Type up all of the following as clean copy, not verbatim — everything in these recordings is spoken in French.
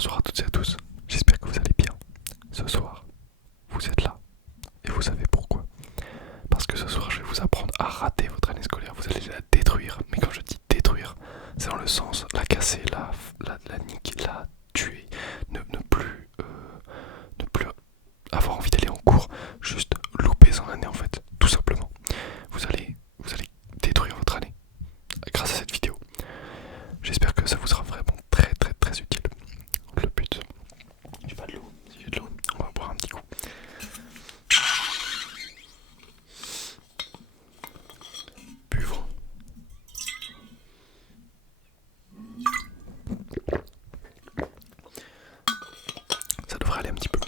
bonsoir à toutes et à tous, j'espère que vous allez bien. Ce soir, vous êtes là, et vous savez pourquoi. Parce que ce soir, je vais vous apprendre à rater votre année scolaire, vous allez la détruire. Mais quand je dis détruire, c'est dans le sens la casser, la niquer, la tuer, ne plus avoir envie d'aller en cours, juste louper son année en fait, tout simplement. Vous allez détruire votre année grâce à cette vidéo. J'espère que ça vous sera vraiment très très très utile. Le but, j'ai pas de l'eau, si j'ai de l'eau, on va boire un petit coup. Buvons. Ça devrait aller un petit peu.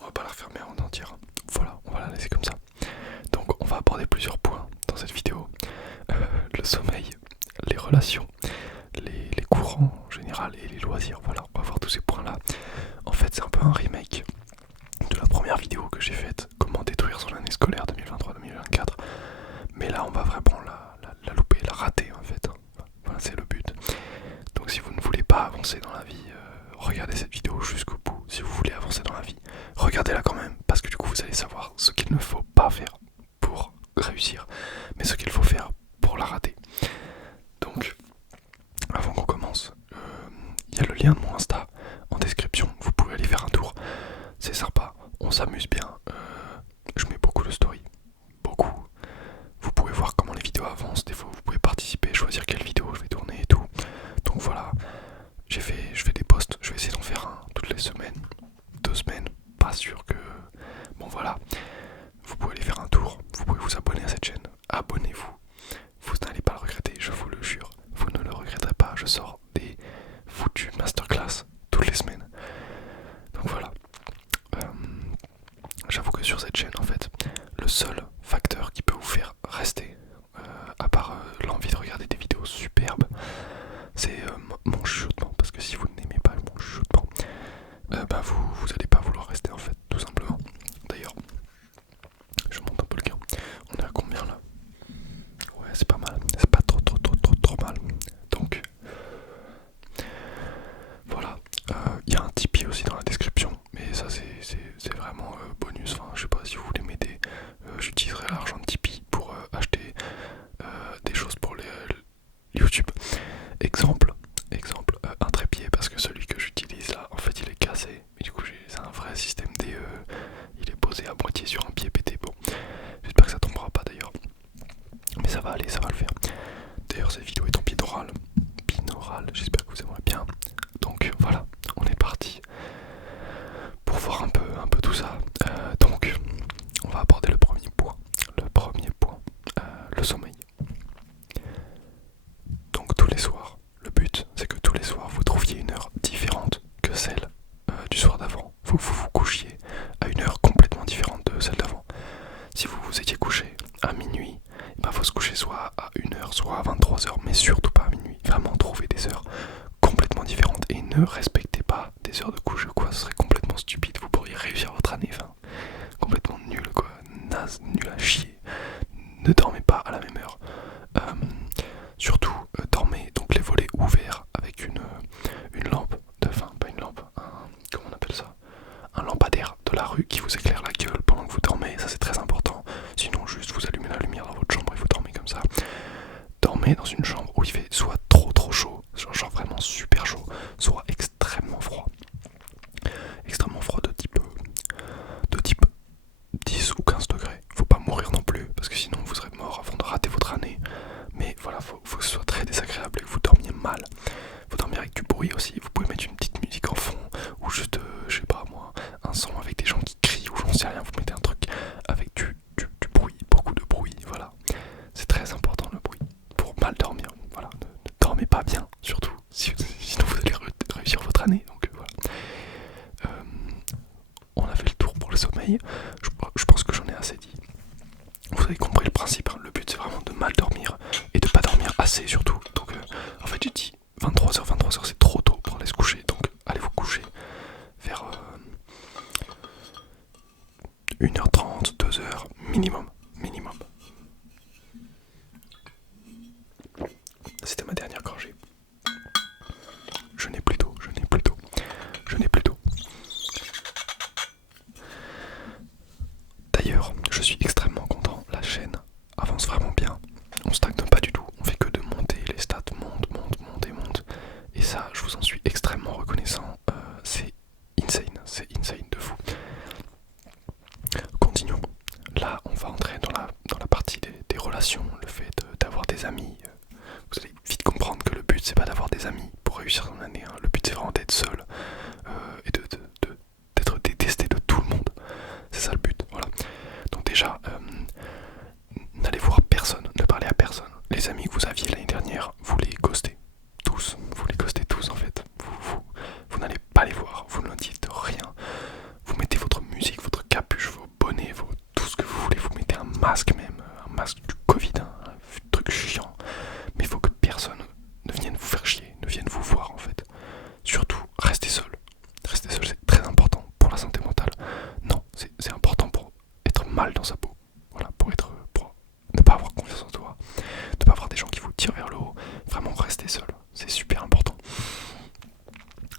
On va pas la refermer en entière. Voilà, on va la laisser comme ça. Donc on va aborder plusieurs points dans cette vidéo. Le sommeil, les relations, les courants en général et les loisirs. Voilà, on va voir tous ces points là. En fait c'est un peu un remake de la première vidéo que j'ai faite, comment détruire son année scolaire 2023-2024. Mais là on va vraiment la louper, la rater en fait. Voilà, c'est le but. Donc si vous ne voulez pas avancer dans la vie, regardez cette vidéo jusqu'au bout. Si vous voulez avancer dans la vie, regardez-la quand même, parce que du coup vous allez savoir ce qu'il ne faut pas faire pour réussir, mais ce qu'il faut faire pour la rater. Donc, avant qu'on commence, il y a le lien de mon Insta en description, vous pouvez aller faire un tour. C'est sympa, on s'amuse bien, je mets beaucoup de stories, beaucoup. Vous pouvez voir comment les vidéos avancent, des fois vous pouvez participer, choisir quelle vidéo je vais tourner et tout. Donc voilà, je fais des posts, je vais essayer d'en faire un toutes les semaines, 2 semaines, pas sûr que... Bon voilà, vous pouvez aller faire un tour, vous pouvez vous abonner à cette chaîne, abonnez-vous, vous n'allez pas le regretter, je vous le jure, vous ne le regretterez pas, je sors des foutues masterclass toutes les semaines. Donc voilà, j'avoue que sur cette chaîne en fait, le seul facteur qui peut vous faire rester, à part l'envie de regarder des vidéos superbes, c'est mon chuchotement, parce que si vous n'aimez pas mon chuchotement, bah vous allez pas vouloir rester en fait, tout simplement. D'ailleurs, je monte un peu le gain. On est à combien là? Ouais, c'est pas mal, c'est pas trop mal. Donc voilà, il y a un Tipeee aussi dans la description, mais ça c'est vraiment bonus. Enfin, je sais pas si vous voulez m'aider, j'utiliserai l'argent de Tipeee pour acheter des choses pour les YouTube. Exemple, un trépied, parce que celui que j'utilise là, en fait il est cassé, mais du coup c'est un vrai système DE, il est posé à moitié sur un pied pété. Bon, j'espère que ça tombera pas d'ailleurs, mais ça va aller, ça va le faire. D'ailleurs cette vidéo est en binaural, j'espère que vous aimerez bien. Donc voilà, on est parti pour voir un peu tout ça. Donc on va aborder le premier point, le sommeil. Donc tous les soirs, le but c'est que tous les soirs vous trouviez une heure différente que celle du soir d'avant. Faut que vous vous couchiez à une heure complètement différente de celle d'avant. Si vous vous étiez couché à minuit, il faut se coucher soit à 1h, soit à 23h, mais surtout pas à minuit. Vraiment trouver des heures complètement différentes et ne respectez pas des heures de couche ou quoi, ce serait complètement stupide. Vous pourriez réussir votre année, enfin, complètement nul quoi, naze, nul à chier. Ne dormez pas à la même heure. Surtout dormez donc les volets ouverts avec une lampe, enfin pas une lampe, comment on appelle ça, un lampadaire de la rue qui vous éclaire la gueule pendant que vous dormez, ça c'est très important. Sinon juste vous allumez la lumière dans votre chambre et vous dormez comme ça. Dormez dans une chambre où il fait soit trop chaud, genre vraiment super chaud, soit extrêmement froid. Extrêmement froid de type 10 ou 15 degrés. Faut pas mourir non plus, parce que sinon vous serez mort avant de rater votre année. Mais voilà, faut que ce soit très désagréable et que vous dormiez mal. Faut dormir avec du bruit aussi. Vous pouvez mettre une petite musique en fond, ou juste, je sais pas moi, un son avec des gens qui crient, ou j'en sais rien. Vous mettez un truc avec du bruit, beaucoup de bruit. Voilà, c'est très important le bruit pour mal dormir. Voilà, ne dormez pas bien, surtout. Sinon vous allez réussir votre année. Donc voilà. On a fait le tour pour le sommeil. Je pense que j'en ai assez dit. Vous avez compris le principe, hein. Le but c'est vraiment de mal dormir et de pas dormir assez surtout. Donc en fait j'ai dit 23h c'est trop tôt pour aller se coucher. Donc allez vous coucher vers 1h30, 2h minimum. C'était ma dernière gorgée. c'est pas d'avoir des amis pour réussir son année, hein. Le but c'est vraiment d'être seul et d'être détesté de tout le monde. C'est ça le but, voilà. Donc déjà, n'allez voir personne, ne parlez à personne. Les amis que vous aviez l'année dernière, vous les ghostez tous. Vous les ghostez tous en fait. Vous n'allez pas les voir, vous ne dites rien. Vous mettez votre musique, votre capuche, vos bonnets, tout ce que vous voulez. Vous mettez un masque même, un masque du Covid, hein, un truc chiant. Mais il faut que personne ne vienne vous faire chier, ne vienne vous voir en fait. Surtout, restez seul. Restez seul, c'est très important pour la santé mentale. Non, c'est important pour être mal dans sa peau. Voilà, pour ne pas avoir confiance en soi, ne pas avoir des gens qui vous tirent vers le haut. Vraiment, restez seul, c'est super important.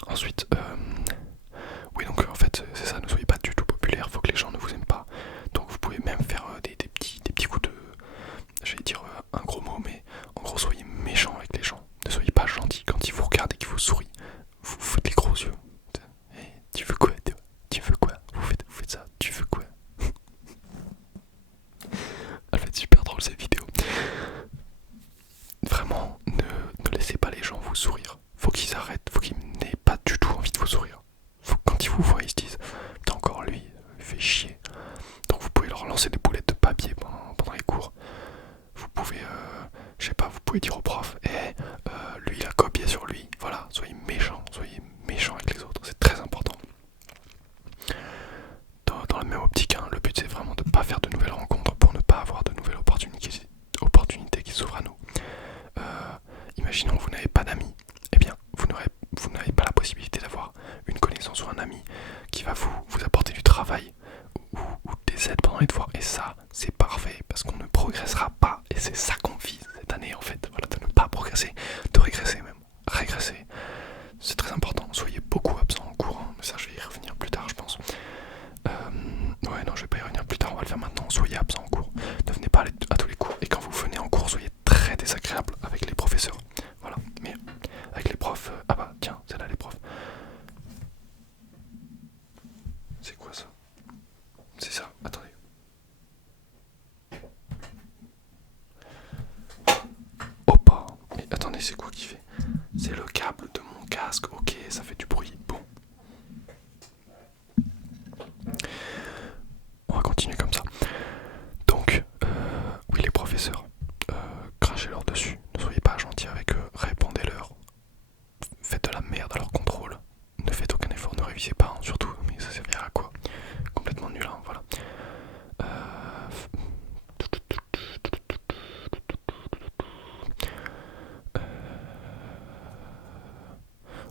Ensuite, oui, donc en fait, c'est ça, ne soyez pas du tout populaire, faut que les gens ne vous aiment pas. Donc vous pouvez même faire des petits coups de. J'allais dire un gros mot, mais en gros, soyez méchant avec les gens. Ne soyez pas gentil quand ils vous regardent et qu'ils vous sourient. Vous faites les gros yeux. Hey, tu veux quoi, toi? Tu veux quoi? Vous faites ça, tu veux quoi? Elle va être super drôle cette vidéo. Vraiment, ne laissez pas les gens vous sourire. Faut qu'ils arrêtent, faut qu'ils n'aient pas du tout envie de vous sourire. Quand ils vous voient, ils se disent putain, encore lui, il fait chier. Donc vous pouvez leur lancer des boulettes de papier pendant les cours. Vous pouvez, je sais pas, vous pouvez dire au prof, lui il a copié sur lui. Voilà, soyez méchant avec les autres, c'est très important. Dans la même optique, hein, le but c'est vraiment de ne pas faire de nouvelles rencontres pour ne pas avoir de nouvelles opportunités qui s'ouvrent à nous. Imaginons que vous n'avez pas d'amis, eh bien vous n'avez pas la possibilité d'avoir une connaissance ou un ami qui va vous apporter du travail ou des aides pendant les devoirs. Et ça, c'est parfait parce qu'on ne progressera pas. Et c'est ça qu'on vise cette année en fait. Voilà, de ne pas progresser, de régresser même. Régresser, c'est très important. Soyez beaucoup absent en cours, hein. Mais ça, je vais y revenir plus tard, je pense. Ouais, non, je vais pas y revenir plus tard. On va le faire maintenant. Soyez absent en cours. Ne venez pas à tous les cours. Et quand vous venez en cours, soyez très désagréable avec les professeurs. Voilà. Mais avec les profs. Ah bah tiens, c'est là les profs. C'est quoi ça? C'est ça, attendez. Opa. Mais attendez, c'est quoi qui fait? C'est le câble de mon casque. Ok, ça fait du bruit. Bon. On va continuer comme ça. Donc, oui, les professeurs, crachez-leur dessus. Ne soyez pas gentils avec eux. Répondez-leur. Faites de la merde à leur contrôle. Ne faites aucun effort, ne révisez pas, hein, surtout. Mais ça servira à quoi? Complètement nul, hein, voilà.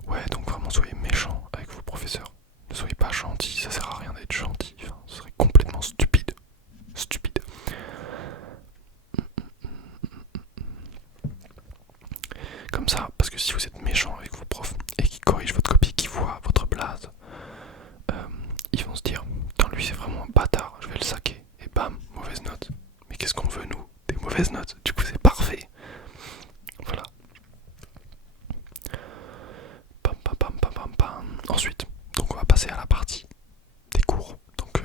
Ouais, donc vraiment soyez méchants avec vos professeurs. Ne soyez pas gentils, ça sert à rien d'être gentil. Enfin, ce serait complètement stupide. Stupide. Comme ça, parce que si vous êtes méchant avec vos profs et qu'ils corrigent votre copie, qu'ils voient votre blase, ils vont se dire putain, lui c'est vraiment un bâtard, je vais le saquer. Et bam, mauvaise note. Mais qu'est-ce qu'on veut nous? Des mauvaises notes. Du coup c'est parfait. Voilà. Pam, pam, pam, pam, pam, pam. Ensuite, donc on va passer à la partie des cours. Donc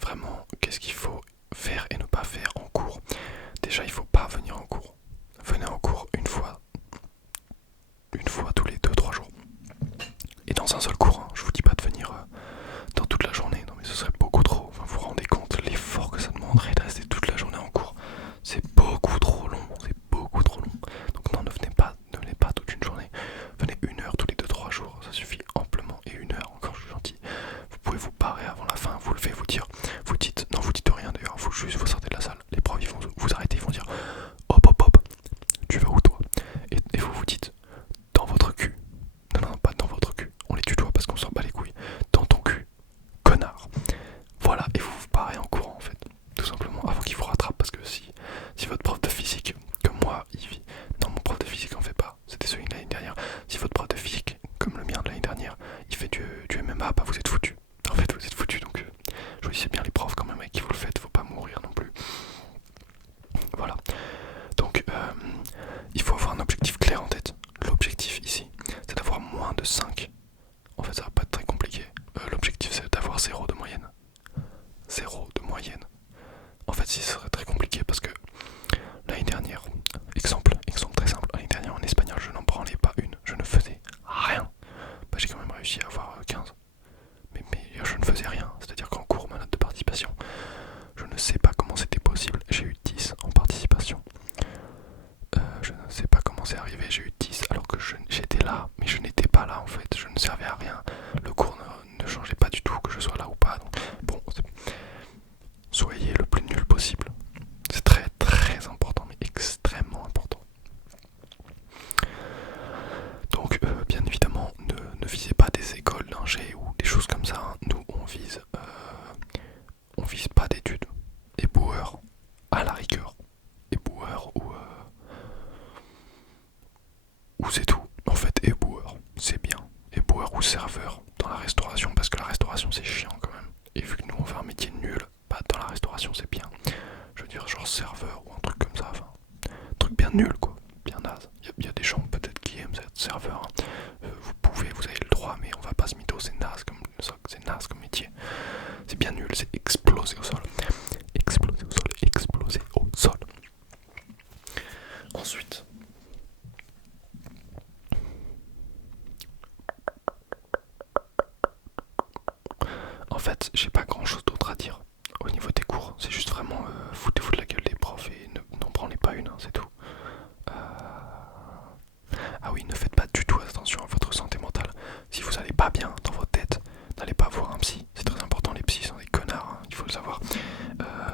vraiment, qu'est-ce qu'il faut faire et ne pas faire en cours? Déjà, il faut pas venir en cours. Venez en cours une fois tous les 2-3 jours. Et dans un seul cours, hein. Je vous dis pas de venir dans toute la journée, non mais ce serait beaucoup trop. Enfin, vous vous rendez compte l'effort que ça demanderait de rester toute la journée en cours. arrivé, j'ai eu 10 alors que j'étais là, mais je n'étais pas là en fait, je ne servais à rien. Le cours ne changeait pas du tout que je sois là ou pas. Donc, bon, soyez le plus nul possible. C'est très très important, mais extrêmement important. Donc bien évidemment, ne visez pas des écoles d'ingé ou des choses comme ça. Hein. Nous, on vise pas d'études. Éboueur, à la rigueur. Éboueur ou c'est tout. En fait, éboueur, c'est bien. Éboueur ou serveur dans la restauration, parce que la restauration c'est chiant quand même. Et vu que nous on fait un métier nul, bah dans la restauration c'est bien. Je veux dire genre serveur ou un truc comme ça, enfin un truc bien nul quoi, bien naze. Il y a des gens peut-être qui aiment être serveur. Hein. Vous avez le droit, mais on va pas se mytho, c'est naze comme métier. C'est bien nul, c'est exploser au sol. Exploser au sol, exploser au sol. Ensuite, en fait, j'ai pas grand chose d'autre à dire au niveau des cours. C'est juste vraiment foutez-vous de la gueule des profs et n'en prenez pas une, hein, c'est tout. Ah oui, ne faites pas du tout attention à votre santé mentale. Si vous allez pas bien dans votre tête, n'allez pas voir un psy. C'est très important, les psys sont des connards, hein, il faut le savoir.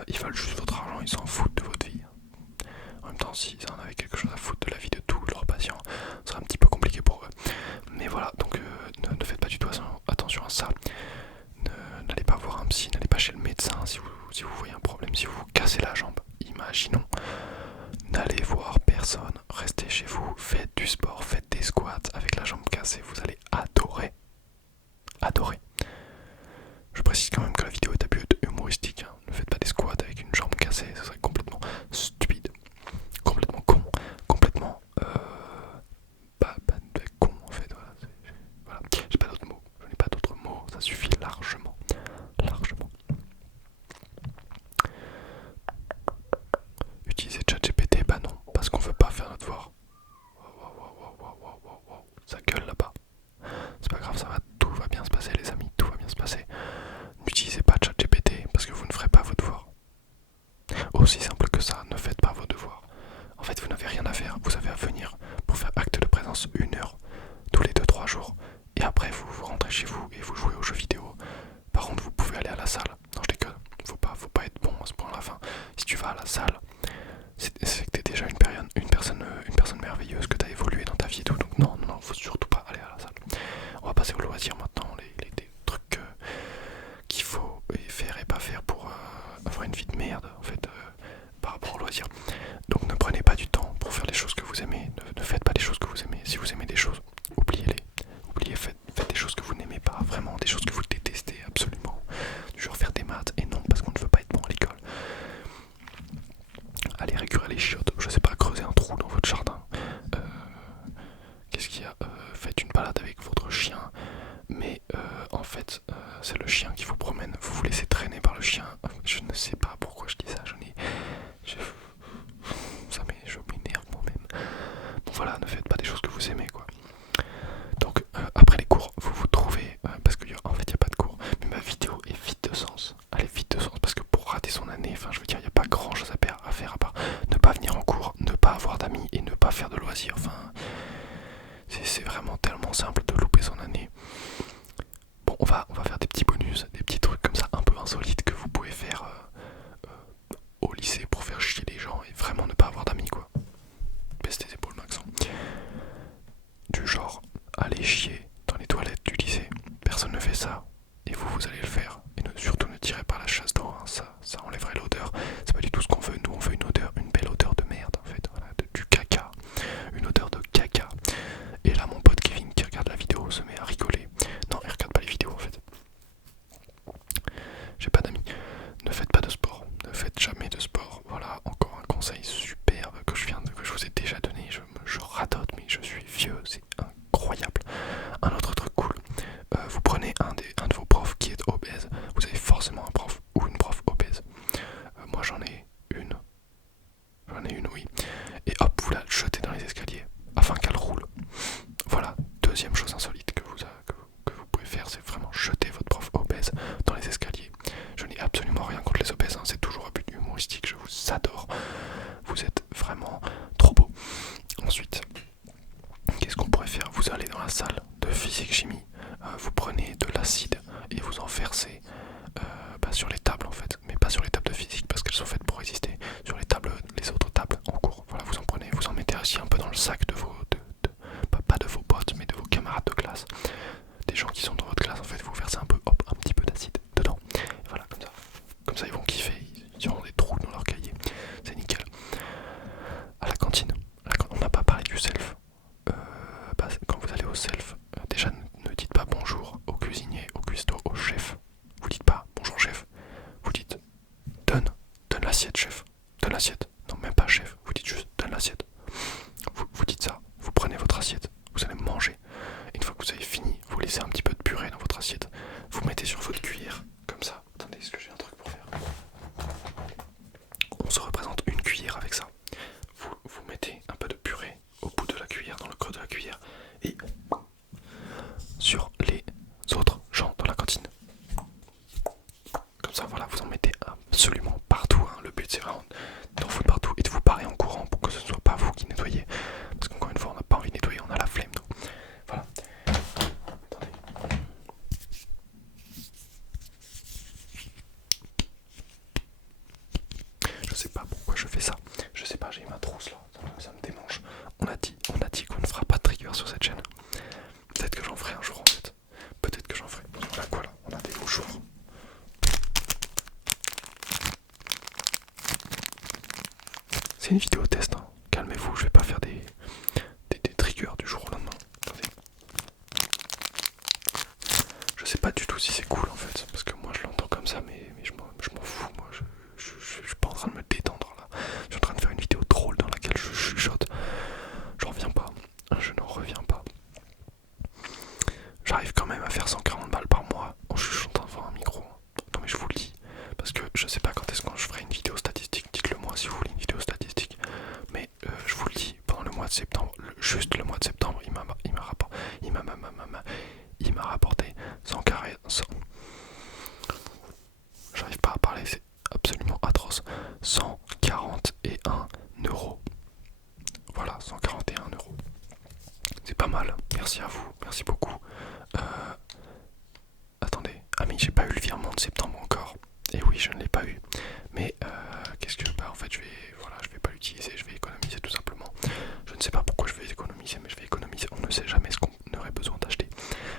Ils veulent juste votre argent, ils s'en foutent de votre vie. En même temps, s'ils en avaient quelque chose à foutre de la vie de tous leurs patients, ce serait un petit peu compliqué pour eux. Mais voilà, donc ne faites pas du tout attention à ça. N'allez pas voir un psy, n'allez pas chez le médecin si vous voyez un problème, si vous vous cassez la jambe. Imaginons. N'allez voir personne, restez chez vous, faites du sport, faites des squats avec la jambe cassée, vous allez adorer. Adorer. Je précise quand même que la vidéo est à but humoristique, hein. Ne faites pas des squats avec une jambe cassée, ce serait complètement stupide, complètement con, complètement pas con en fait. Voilà. J'ai pas d'autres mots, je n'ai pas d'autres mots, ça suffit largement. Largement. Utiliser ChatGPT, bah non, parce qu'on veut pas faire notre devoir. Ça gueule là-bas. C'est pas grave, tout va bien se passer les amis, tout va bien se passer. N'utilisez pas ChatGPT parce que vous ne ferez pas vos devoirs. Aussi simple que ça, ne faites pas vos devoirs. En fait, vous n'avez rien à faire, vous avez à venir pour faire acte de présence 1 heure tous les 2-3 jours. Et après, vous rentrez chez vous et vous jouez aux jeux vidéo. Par contre, vous pouvez aller à la salle. Non, je déconne. Faut pas être bon à ce point-là. Enfin, si tu vas à la salle, c'est que t'es déjà une personne merveilleuse, que t'as évolué dans ta vie et tout. Donc non, faut surtout pas aller à la salle. On va passer au loisir maintenant, les trucs qu'il faut faire et pas faire pour avoir une vie de merde en fait par rapport au loisir. Donc ne prenez pas du temps pour faire les choses que vous aimez. Ne faites pas les choses que vous aimez. Si vous aimez des choses, oubliez-les. Faites des choses que vous n'aimez pas, vraiment des choses que vous détestez absolument. Du genre faire des maths, et non, parce qu'on ne veut pas être bon à l'école. Allez récurer les chiottes, je sais pas, creuser un trou dans votre jardin. Qu'est-ce qu'il y a faites une balade avec votre chien, mais en fait, c'est le chien qui vous promène. Vous vous laissez traîner par le chien. Je ne sais pas pourquoi je dis ça, je m'énerve moi-même. Bon voilà, ne faites pas des choses que vous aimez quoi. Donc après les cours, vous vous trouvez, parce qu'en fait il n'y a pas de cours, mais ma vidéo est vide de sens. Elle est vide de sens parce que pour rater son année, enfin je veux dire, il n'y a pas grand chose à faire à part ne pas venir en cours, ne pas avoir d'amis et ne pas faire de loisirs. Enfin, c'est vraiment tellement simple de louper son année. Bon, on va faire des petits bonus, des petits trucs comme ça un peu insolites que vous pouvez faire au lycée pour faire chier les gens et vraiment ne pas avoir d'amis quoi. Baisse tes épaules Maxence. Du genre, aller chier dans les toilettes du lycée. Personne ne fait ça. Et vous allez le faire. Et surtout ne tirez pas la chasse d'eau. Hein. Ça enlèverait l'odeur. C'est pas du tout ce qu'on veut. Nous, on veut une belle odeur de merde en fait. Voilà, du caca. Une odeur de caca. Et là, mon pote Kevin qui regarde la vidéo la salle de physique-chimie, vous prenez de l'acide et vous en versez sur les tables en fait, mais pas sur les tables de physique parce qu'elles sont faites pour résister, sur les autres tables en cours. Voilà, vous en prenez, vous en mettez aussi un peu dans le sac de vos, pas de vos potes, mais de vos camarades de classe, des gens qui sont dans votre classe en fait, vous versez un peu, hop, un petit peu d'acide dedans. Et voilà, comme ça ils vont kiffer, ils auront des trous dans leur cahier, c'est nickel. À la cantine, on n'a pas parlé du self. Quand vous allez au self, déjà ne dites pas bonjour au cuisinier, au cuistot, au chef. Vous dites pas bonjour chef, vous dites donne l'assiette chef, donne l'assiette. Non même pas chef, vous dites juste donne l'assiette. Vous dites ça, vous prenez votre assiette, vous allez manger. Une fois que vous avez fini, vous laissez un petit peu de purée dans votre assiette. Vous mettez sur votre cuillère, comme ça. Attendez, est-ce que j'ai un truc pour faire? On se représente une cuillère avec ça. Vous mettez un peu de purée au bout de la cuillère, dans le creux de la cuillère, et sur les autres gens dans la cantine. Comme ça, voilà, vous en mettez absolument partout. Hein. Le but, c'est vraiment d'en foutre partout et de vous parer en courant pour que ce soit pas vous qui nettoyez. Parce qu'encore une fois, on n'a pas envie de nettoyer, on a la flemme. Donc voilà. Attendez. Je sais pas pourquoi je fais ça. Je sais pas, j'ai ma trousse là. Ça me démange. On a dit qu'on ne fera pas de trigger sur cette chaîne. Peut-être que j'en ferai un jour en fait. Peut-être que j'en ferai. On a quoi là? On a des mouchoirs. C'est une vidéo test, hein. Calmez-vous, je vais pas faire des triggers du jour au lendemain. Attendez. Je sais pas du tout si c'est cool en fait, parce que moi je l'entends comme ça, mais je m'en fous, moi je suis pas en train de me détendre là. Je suis en train de faire une vidéo drôle dans laquelle je chuchote. J'en reviens pas, je n'en reviens pas. J'arrive quand même à faire 140 balles par mois en chuchotant devant un micro. Non mais je vous le dis, parce que je sais pas quand est-ce que je ferai une vidéo statistique, dites-le moi si vous voulez une vidéo statistique. Mais je vous le dis, pendant le mois de septembre, juste le mois de septembre, il m'a rapporté 100 carrés. J'arrive pas à parler, c'est absolument atroce. 141 euros. Voilà, 141 euros. C'est pas mal, merci à vous, merci beaucoup. Attendez, j'ai pas eu le virement de septembre encore. Et oui, je ne l'ai pas eu. Mais qu'est-ce que... en fait, je vais pas l'utiliser, je vais économiser tout simplement. Je ne sais pas pourquoi je vais économiser, mais je vais économiser. On ne sait jamais ce qu'on aurait besoin d'acheter.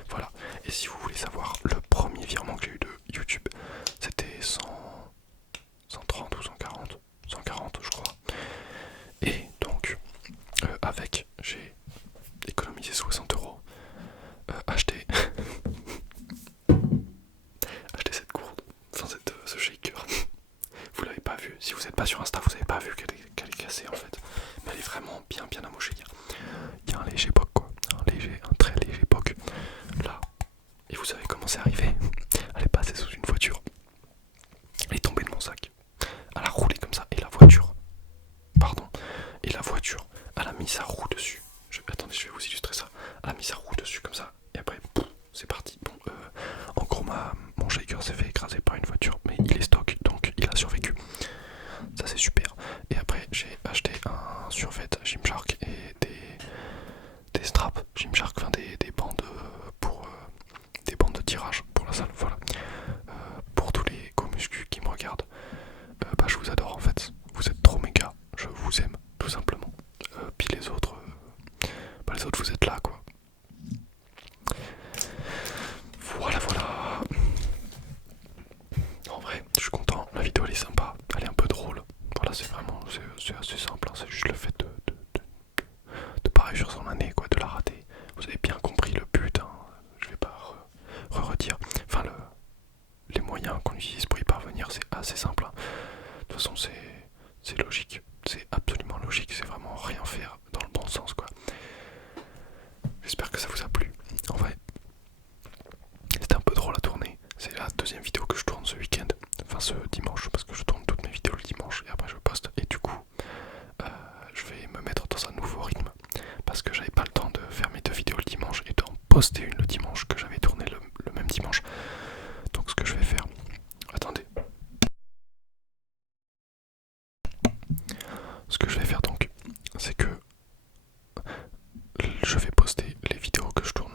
Voilà. Et si vous voulez savoir, le premier virement que j'ai eu de YouTube, c'était 130 ou 140. 140, je crois. Et donc, avec, j'ai économisé 60 euros. Acheté cette gourde, enfin ce shaker. Vous l'avez pas vu, si vous n'êtes pas sur Insta, vous n'avez pas vu qu'elle est cassée en fait. Mais elle est vraiment bien amochée. Il y a un léger poc quoi, un très léger poc là. Et vous savez comment c'est arrivé? Elle est passée sous une voiture. Elle est tombée de mon sac. Elle a roulé comme ça et la voiture, elle a mis sa roue dessus. Attendez, je vais vous illustrer ça. Elle a mis sa roue dessus comme ça et après c'est parti. Bon, en gros mon shaker s'est fait écraser par une voiture, mais il est stock donc il a survécu. Ça c'est super. Et après j'ai acheté un survêt Gymshark et des straps Gymshark, enfin des bandes pour des bandes de tirage pour la salle. Voilà. Pour tous les go-muscu qui me regardent, je vous adore en fait. Vous êtes trop méga. Je vous aime tout simplement. Puis les autres vous êtes là quoi. Voilà. En vrai, je suis content. La vidéo elle est sympa. Elle est un peu drôle. Voilà, c'est assez simple. Hein. C'est juste le fait de pas réussir son année, quoi, de la rater. Vous avez bien compris le but. Hein. Je vais pas redire. Enfin, les moyens qu'on utilise pour y parvenir, c'est assez simple. Hein. De toute façon, c'est logique. C'est absolument logique. C'est vraiment rien faire dans le bon sens, quoi. J'espère que ça vous a plu. En vrai, c'était un peu drôle à tourner. C'est la deuxième vidéo que je tourne ce week-end. Enfin, ce dimanche, parce que je tourne toutes mes vidéos le dimanche et après je poste. Et du coup, je vais me mettre dans un nouveau rythme parce que j'avais pas le temps de faire mes 2 vidéos le dimanche et d'en poster une le dimanche que j'avais tourné le même dimanche. Donc ce que je vais faire, attendez, ce que je vais faire donc, c'est que je vais poster les vidéos que je tourne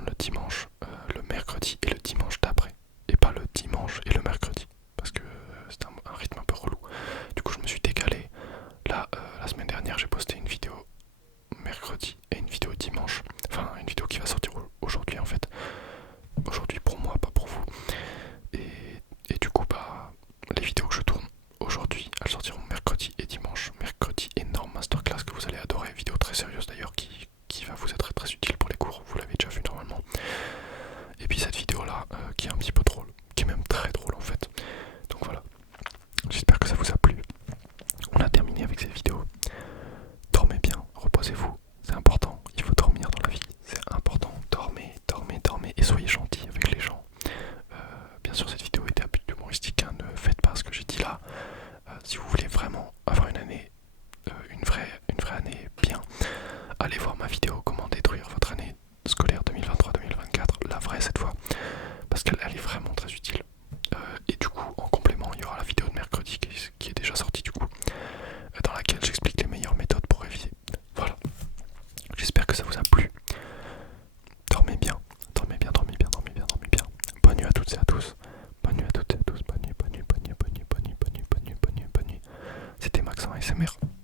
ASMR.